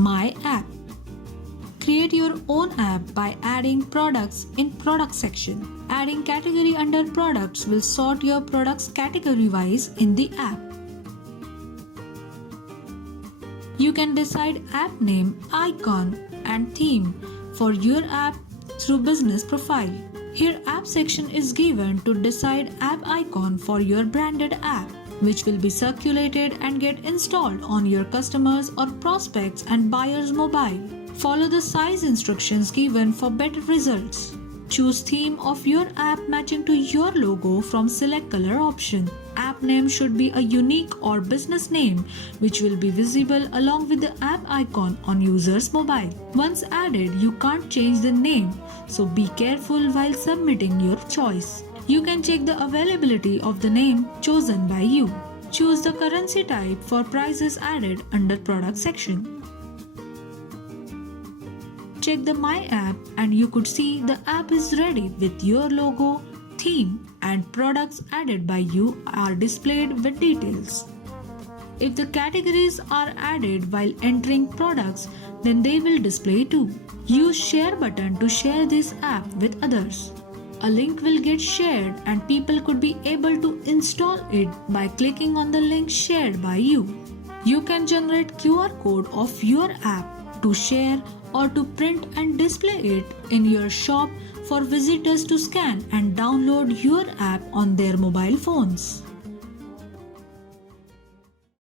My App. Create your own app by adding products in product section. Adding category under products will sort your products category wise in the app. You can decide app name, icon and theme for your app through business profile. Here app section is given to decide app icon for your branded app, which will be circulated and get installed on your customers or prospects and buyers' mobile. Follow the size instructions given for better results. Choose theme of your app matching to your logo from select color option. App name should be a unique or business name which will be visible along with the app icon on user's mobile. Once added, you can't change the name, so be careful while submitting your choice. You can check the availability of the name chosen by you. Choose the currency type for prices added under product section. Check the My App and you could see the app is ready with your logo, theme and products added by you are displayed with details. If the categories are added while entering products, then they will display too. Use share button to share this app with others. A link will get shared and people could be able to install it by clicking on the link shared by you. You can generate QR code of your app to share or to print and display it in your shop for visitors to scan and download your app on their mobile phones.